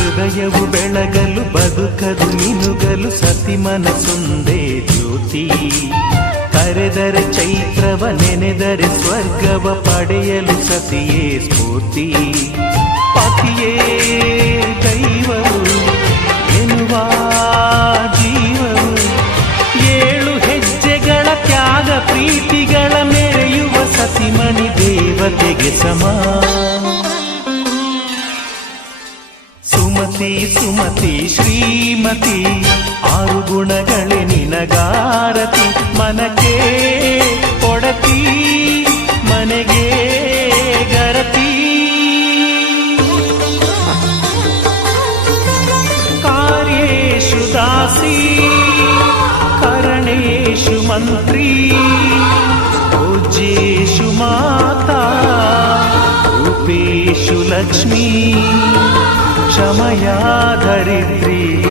ಹೃದಯವು ಬೆಳಗಲು ಬದುಕದು ಮಿನುಗಲು ಸತಿ ಮನಸೊಂದೇ ಜ್ಯೋತಿ. ಕರೆದರೆ ಚೈತ್ರವ ನೆನೆದರೆ ಸ್ವರ್ಗವ ಪಡೆಯಲು ಸತಿಯೇ ಸ್ಫೂರ್ತಿ. ಪತಿಯೇ ದೈವವು ಎನ್ನುವ ಜೀವವು, 7 ಹೆಜ್ಜೆಗಳ ತ್ಯಾಗ ಪ್ರೀತಿಗಳ ಮೆರೆಯುವ ಸತಿಮಣಿ ದೇವತೆಗೆ ಸಮ. ಸುಮತಿ ಸುಮತಿ ಶ್ರೀಮತಿ 6 ಗುಣಗಳೇ ನಿನಗಾರತಿ. ಮನಕ್ಕೆ ಕೊಡತಿ ಮನೆಗೆ ಗರತಿ. ಕಾರ್ಯೇಷು ದಾಸಿ ಕರಣೇಷು ಮಂತ್ರಿ. ಪೂಜ್ಯೇಷು ಮಾತಾ ರೂಪೇಷು ಲಕ್ಷ್ಮೀ. ಕ್ಷಮಯಾ ಧರಿತ್ರಿ